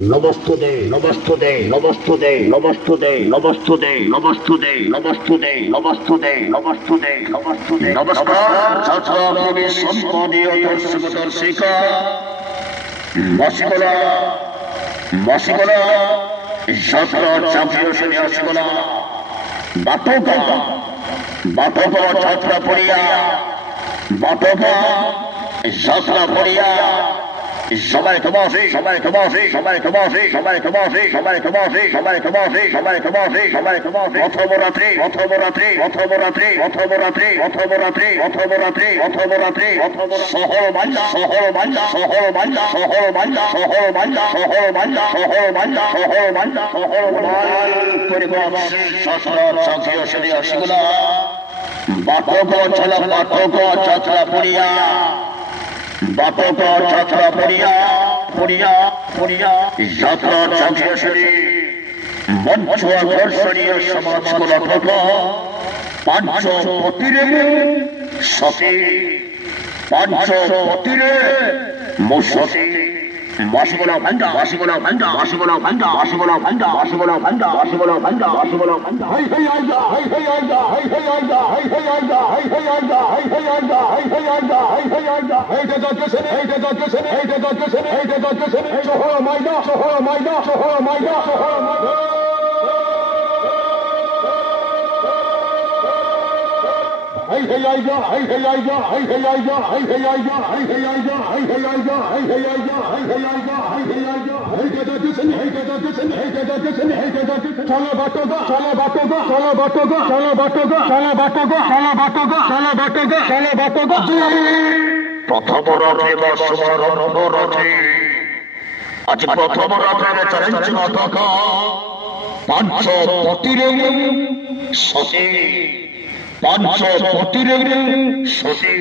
নমস্তুতে নমস্তুতে নমস্তুতে নমস্তুতে নমস্তুতে নমস্তুতে নমস্তুতে নমস্তুতে নমস্তুতে নমস্তুতে নমস্কার ছাত্রপ্রেমী সম্মানীয় দর্শক দর্শিকা মাসিকলা মাসিকলা যাত্রা চ্যাম্পিয়নশিপ মাসিকলা বাটকা বাটকা যাত্রা পড়িয়া বাটকা যাত্রা পড়িয়া সবাই তোমাসে সবাই তোমাসে সবাই তোমাসে সবাই তোমাসে সবাই তোমাসে সবাই তোমাসে সবাই তোমাসে সবাই তোমাসে অথবরাত্রি অথবরাত্রি অথবরাত্রি অথবরাত্রি অথবরাত্রি অথবরাত্রি অথবরাত্রি শহর মাল্লা শহর মাল্লা শহর মাল্লা শহর মাল্লা শহর মাল্লা শহর মাল্লা শহর মাল্লা শহর মাল্লা শহর মাল পরিবার শাস্ত্র সাক্ষী অসলি অসিগুলা বাটক চলা বাটক যাত্রা পড়িয়া বাটক যাত্রা পড়িয়া পড়িয়া পড়িয়া যাত্রা চ্যাম্পিয়নশিপ মঞ্চ আকর্ষণীয় সমাজ কলাপক পাঁচ পতিরে সতী পাঁচ পতিরে মুসতী মাসিকলা ভান্ডা মাসিকলা ভান্ডা মাসিকলা ভান্ডা মাসিকলা ভান্ডা মাসিকলা ভান্ডা মাসিকলা ভান্ডা মাসিকলা ভান্ডা হাই হাই আইদা হাই হাই আইদা হাই হাই আইদা হাই হাই আইদা হাই হাই আইদা হাই হাই আইদা হাই হাই আইদা হাই হাই আইদা এইটা দর্শনে এইটা দর্শনে এইটা দর্শনে এইটা দর্শনে শহর মাইদা শহর মাইদা শহর মাইদা শহর Maida hey hey aija hey hey aija hey hey aija hey hey aija hey hey aija hey hey aija hey hey aija hey hey aija hey hey aija hey da disen hey da disen hey da disen hey da disen chala batoga chala batoga chala batoga chala batoga chala batoga chala batoga chala batoga chala batoga প্রথম রাতে বা শুভারম্ভ রাতে আজ প্রথম রাতের challenge নাটক পাঁচ পতিরে সতী পাঁচ পতিরে সতী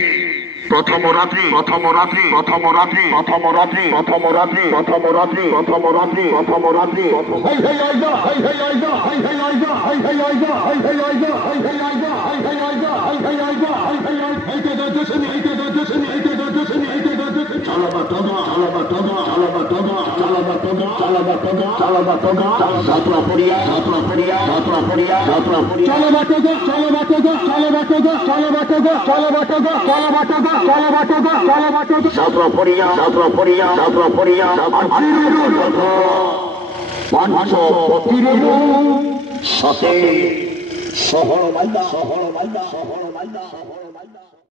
প্রথম রাত্রি প্রথম রাত্রি প্রথম রাত্রি প্রথম রাত্রি প্রথম রাত্রি প্রথম রাত্রি প্রথম রাত্রি প্রথম রাত্রি হাই হাই আইজা হাই হাই আইজা হাই হাই আইজা হাই হাই আইজা হাই হাই আইজা হাই হাই আইজা হাই হাই আইজা হাই হাই আইজা হাই হাই আইজা এইটা দর্শন এইটা দর্শন এইটা দর্শন এইটা দর্শন চালাবা তগা চালাবা তগা চালাবা তগা চালাবা তগা চালাবা তগা চালাবা তগা যাত্রা পড়িয়া যাত্রা পড়িয়া যাত্রা পড়িয়া যাত্রা পড়িয়া চালাবা তগা চালাবা তগা চালাবা তগা চালাবা তগা চালাবা তগা চালাবা তগা চালাবা তগা চালাবা তগা যাত্রা পড়িয়া যাত্রা পড়িয়া যাত্রা পড়িয়া পাঁচ পতিরে সতী শহর মাল্লা শহর মাল্লা শহর মাল্লা